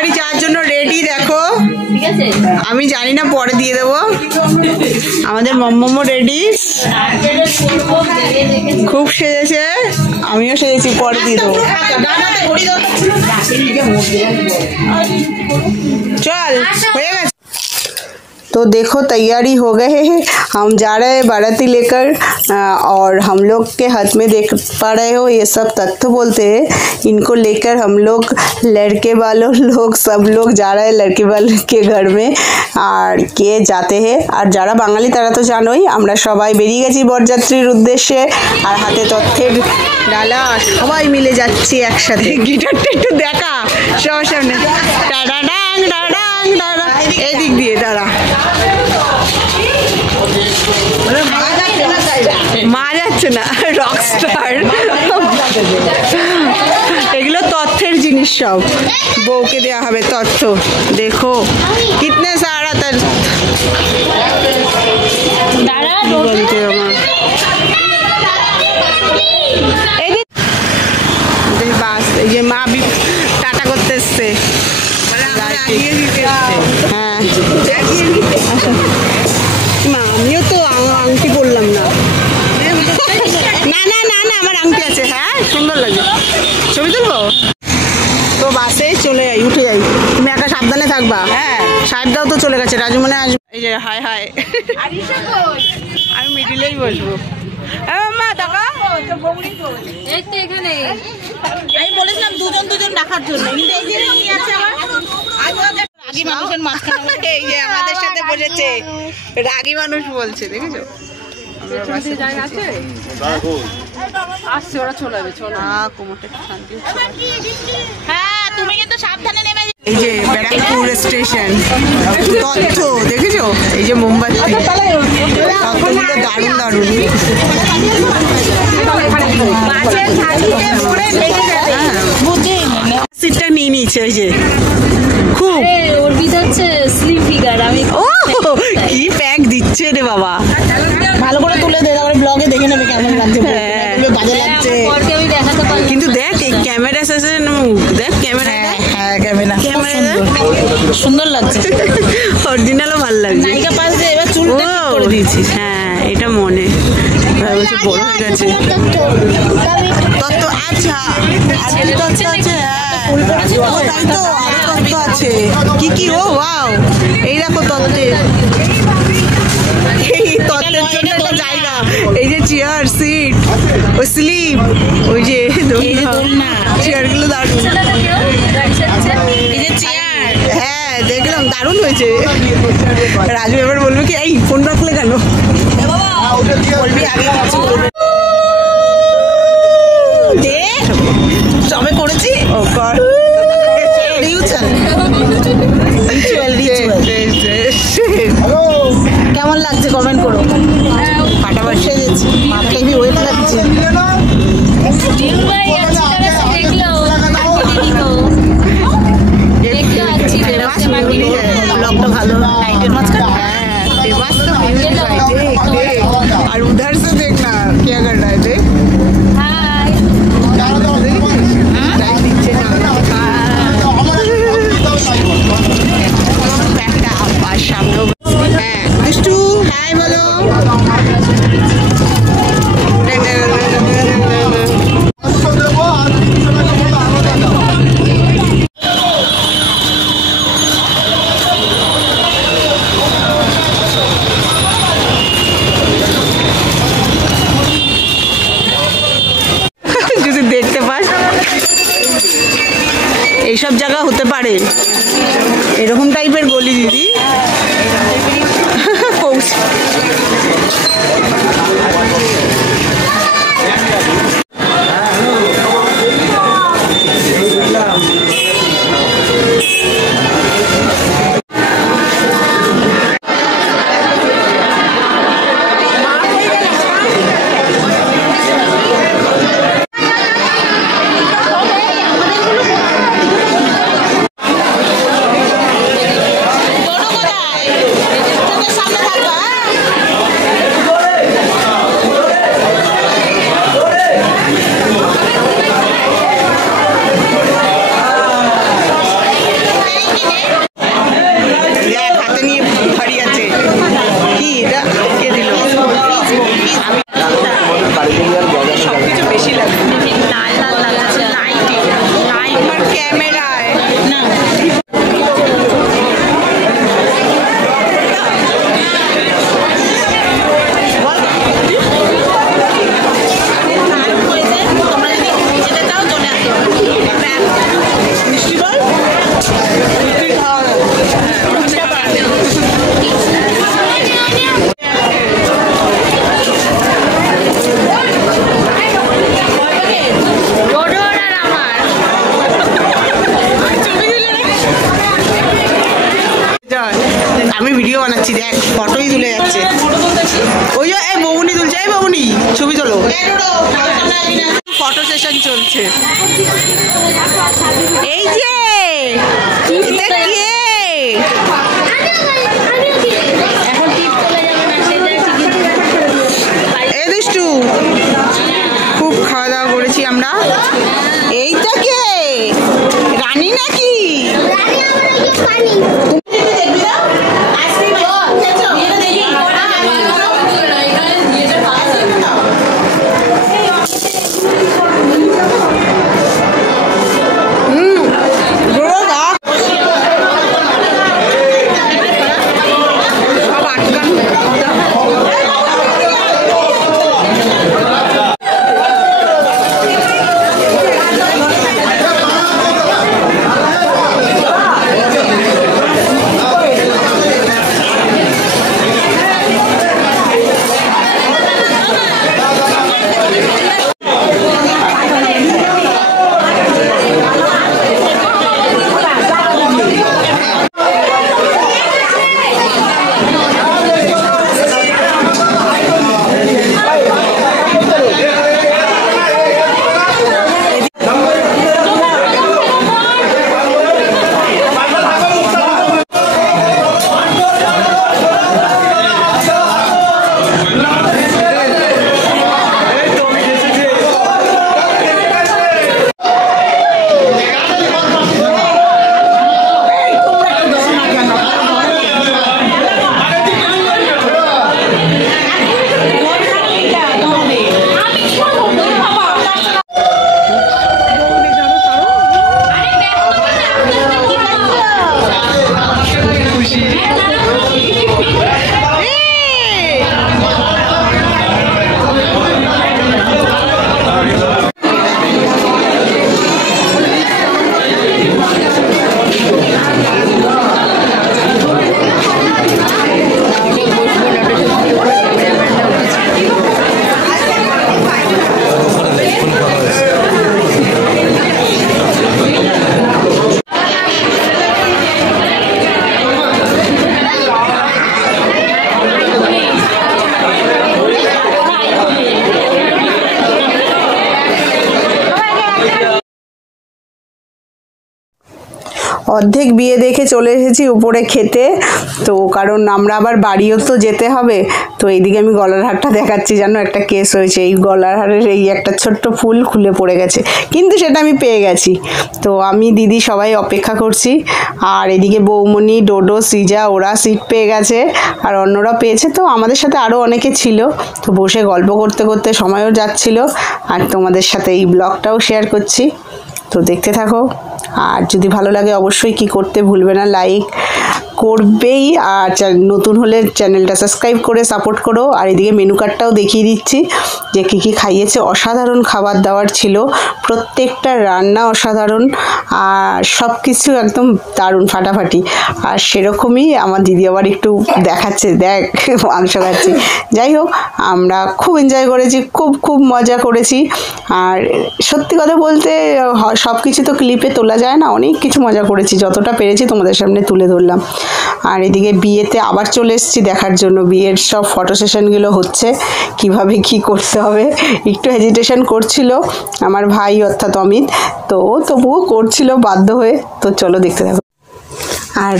বাড়ি যাওয়ার জন্য রেডি দেখো। আমি জানি না, পরে দিয়ে দেবো। আমাদের মম্মমও রেডি, খুব সেজেছে, আমিও সেজেছি, পরে দিয়ে দেবো। चल होएगा। तो देखो तैयारी हो गए हैं, हम जा रहे हैं बाराती लेकर। और हम लोग के हाथ में देख पा रहे हो ये सब तख्त बोलते हैं, इनको लेकर हम लोग लड़के वालों लोग सब लोग जा रहे हैं लड़के वाले के घर में। और के जाते हैं और যারা বাঙালি তারা তো জানোই, আমরা সবাই বেরিয়ে গেছি বরযাত্রীর উদ্দেশ্যে। আর হাতে তথ্যের ডালা, সবাই মিলে যাচ্ছি একসাথে। গিটারটা একটু দেখা সবার সামনে, ডাডাডাং ডাডাং ডাডা, এই দিক দিয়ে দাঁড়া। মা যাচ্ছে না, রকস্টার। এগুলো তথ্যের জিনিস, সব বউকে দেওয়া হবে তথ্য। দেখো কিতনে সারা তথ্য। বাস এই যে মা টাটা করতে এসছে। হ্যাঁ মা, আমিও তো আংটি পরলাম না। না না না না, আমার আংটি আছে। হ্যাঁ সুন্দর লাগে, ছবি তুলবো তো। বাসে চলে যাই, উঠে যাই। তুমি একা সাবধানে থাকবা। হ্যাঁ সাহেবরাও তো চলে গেছে, রাজু মনে আসবে। এই যে হাই হাই, আমি মিডিলেই বসবো। মা টাকা এখানে আমি বলেছিলাম দুজন দুজন রাখার জন্য, কিন্তু এই যে আছে রাগী মানুষের মাঝখানে। এই যে আমাদের সাথে বসেছে রাগী মানুষ বলছে, দেখেছো? জায়গা আছে, আসছে ওরা চলে যাবে। চলো কোমরটা একটু শান্তি। হ্যাঁ তুমি কিন্তু সাবধানে নেমে। এই যে ব্যারাকপুর স্টেশন তথ্য দেখেছো? এই যে মুম্বাই তথ্যগুলো দারুণ দারুণ। সিটটা নিয়ে নিয়েছে, ওই যে খুব ওর হচ্ছে স্লিম ফিগার। আমি ও কি প্যাক দিচ্ছে রে বাবা, ভালো করে তুলে দে, তারপরে ব্লগে দেখে নেবে কেমন লাগছে। বাজে লাগছে আমি দেখাতে পারি, কিন্তু দেখ এই ক্যামেরা শেষে দেখ ক্যামেরা। হ্যাঁ ক্যামেরা ক্যামেরা সুন্দর লাগছে, অরিজিনালও ভালো লাগছে। নায়িকা পাশ দিয়ে এবার চুলটা ঠিক করে দিয়েছিস। হ্যাঁ এটা মনে বলছে বড় হয়ে গেছে তত্ত্ব। আচ্ছা তত্ত্ব আছে, তাই তো আরো তত্ত্ব আছে। কি কি? ও ওয়াও, এই দেখো তত্ত্বের, এই তত্ত্বের জন্য একটা জায়গা। এই যে চেয়ার, সিট, ওই স্লিপ, ওই যে চেয়ারগুলো দারুণ। এই যে চেয়ার, হ্যাঁ দেখলাম দারুণ হয়েছে। রাজু এবার বলবে কি, এই ফোন রাখলে কেন? বলবি আগে সবে করেছি। ও কর কেমন লাগছে কমেন্ট করো। ফাটাবার সেজেছি, মাথাটা হেভি ওয়েট লাগছে। ব্লগটা ভালো, নাইটের মাঝখানে। और उधर से देखना क्या कर रहा है, देख দুষ্টু হাই বলো। যদি দেখতে পাস এইসব জায়গা হতে পারে, এরকম টাইপের গলি দিদি। আমি ভিডিও বানাচ্ছি, দেখ ফটোই তুলে যাচ্ছে। ওই যে এই বৌনি তুলছে, এই বৌনি ছবি তোলো। ফটো সেশন চলছে। এই যে এটা কে? এই দুষ্টু, খুব খাওয়া দাওয়া করেছি আমরা। এইটা কে? রানী নাকি? অর্ধেক বিয়ে দেখে চলে এসেছি উপরে খেতে। তো কারণ আমরা আবার বাড়িও তো যেতে হবে। তো এইদিকে আমি গলার হারটা দেখাচ্ছি, জানো একটা কেস হয়েছে, এই গলার হারের এই একটা ছোট্ট ফুল খুলে পড়ে গেছে, কিন্তু সেটা আমি পেয়ে গেছি। তো আমি দিদি সবাই অপেক্ষা করছি, আর এদিকে বৌমনি, ডোডো, সৃজা ওরা সিট পেয়ে গেছে, আর অন্যরা পেয়েছে। তো আমাদের সাথে আরও অনেকে ছিল। তো বসে গল্প করতে করতে সময়ও যাচ্ছিল, আর তোমাদের সাথে এই ব্লগটাও শেয়ার করছি। তো দেখতে থাকো, আর যদি ভালো লাগে অবশ্যই কি করতে ভুলবে না, লাইক করবেই, আর নতুন হলে চ্যানেলটা সাবস্ক্রাইব করে সাপোর্ট করো। আর এদিকে মেনু কার্ডটাও দেখিয়ে দিচ্ছি যে কী কী খাইয়েছে। অসাধারণ খাবার দাবার ছিল, প্রত্যেকটা রান্না অসাধারণ, আর সব কিছু একদম দারুণ ফাটাফাটি। আর সেরকমই আমার দিদি আবার একটু দেখাচ্ছে, দেখ মাংস খাচ্ছি। যাই হোক, আমরা খুব এনজয় করেছি, খুব খুব মজা করেছি। আর সত্যি কথা বলতে সব কিছু তো ক্লিপে তোলা যায় না, অনেক কিছু মজা করেছি, যতটা পেরেছি তোমাদের সামনে তুলে ধরলাম। আর এদিকে বিয়েতে আবার চলে এসেছি দেখার জন্য, বিয়ের সব ফটো সেশনগুলো হচ্ছে, কিভাবে কি করতে হবে। একটু হেজিটেশন করছিল আমার ভাই অর্থাৎ অমিত, তো তবুও করছিল বাধ্য হয়ে। তো চলো দেখতে থাকো। আর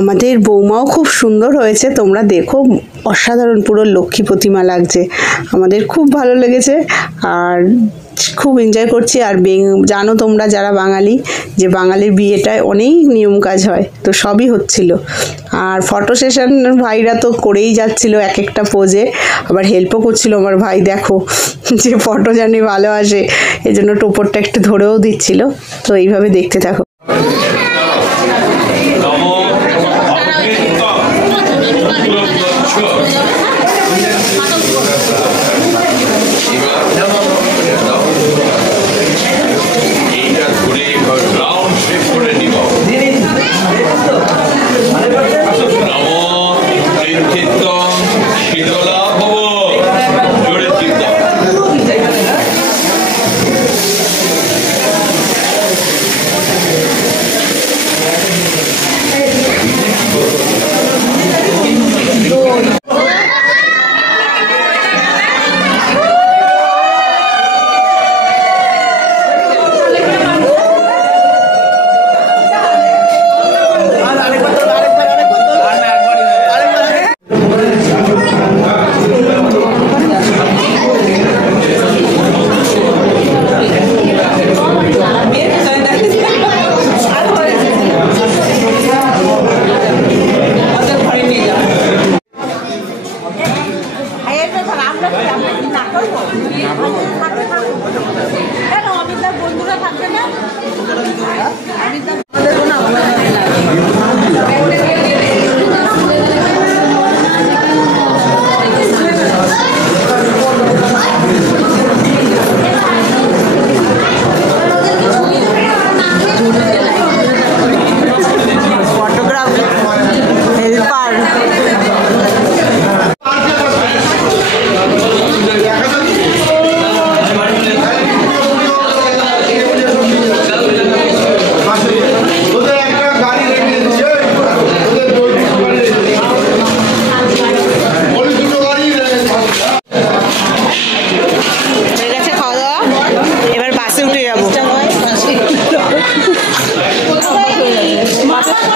আমাদের বৌমাও খুব সুন্দর হয়েছে, তোমরা দেখো, অসাধারণ পুরো লক্ষ্মী প্রতিমা লাগছে, আমাদের খুব ভালো লেগেছে। আর খুব এনজয় করছি। আর জানো তোমরা যারা বাঙালি, যে বাঙালির বিয়েটায় অনেক নিয়ম কাজ হয়, তো সবই হচ্ছিল। আর ফটো সেশন ভাইরা তো করেই যাচ্ছিল এক একটা পোজে, আবার হেল্পও করছিল আমার ভাই, দেখো যে ফটো জানি ভালো আসে, এই জন্য টোপরটা একটু ধরেও দিচ্ছিল। তো এইভাবে দেখতে থাকো।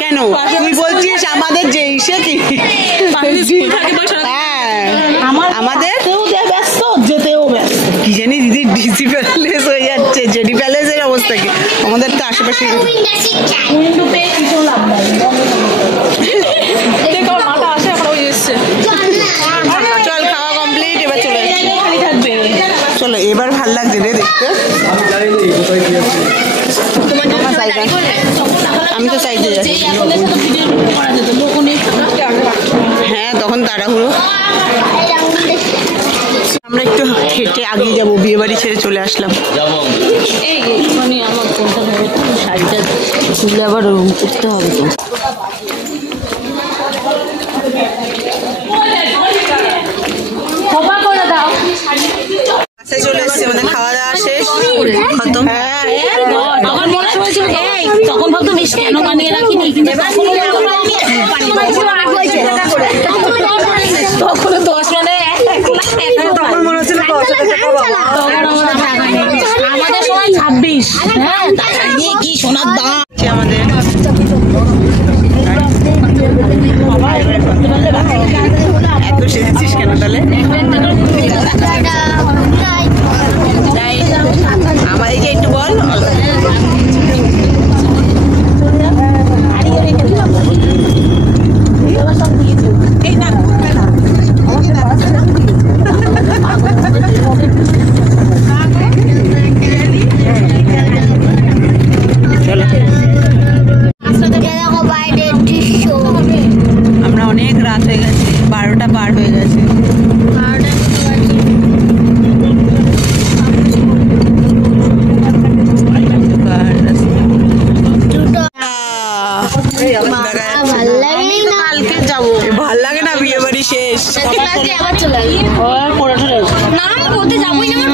কেন তুই বলছিস আমাদের যে ইসে কি হ্যাঁ আমাদের ব্যস্ত যেতেও ব্যস্ত কি জানি দিদি ডিসি প্যালেস হয়ে যাচ্ছে জেডি প্যালেসের অবস্থা কি আমাদের তো আশেপাশে উইন্ডো পেয়ে কিছু লাভ নাই মাথা আসে এখন ওই এসছে চল খাওয়া কমপ্লিট এবার চলে যাচ্ছি খালি থাকবে চলো এবার ভাল লাগছে রে দেখতে আমার সাইডে আমি তো সাইডে যাচ্ছি হ্যাঁ তখন তাড়াহুড়ো আমরা একটু হেঁটে আগিয়ে যাবো বিয়ে বাড়ি ছেড়ে চলে আসলাম এই একটুখানি আমার কোনটা ধরে শাড়িটা খুলে আবার উঠতে হবে তো চলে এসছে আমাদের খাওয়া দাওয়া শেষ খতম আমার মনে হয়েছিল তখন ভাবতাম বেশ কেন বানিয়ে রাখিনি কিন্তু তখন 10 মানে তখন মনে হচ্ছিল আমাদের সময় 26 হ্যাঁ নিয়ে কি সোনার দাম আমাদের এত সেজেছিস কেন তাহলে আমার এই যে একটু বল আমরা অনেক রাত হয়ে গেছে 12টা পার হয়ে গেছে কালকে যাবো ভাল লাগে না বিয়ে বাড়ি শেষ আবার চলে আসবো। পড়াটা না করতে যাবোই না।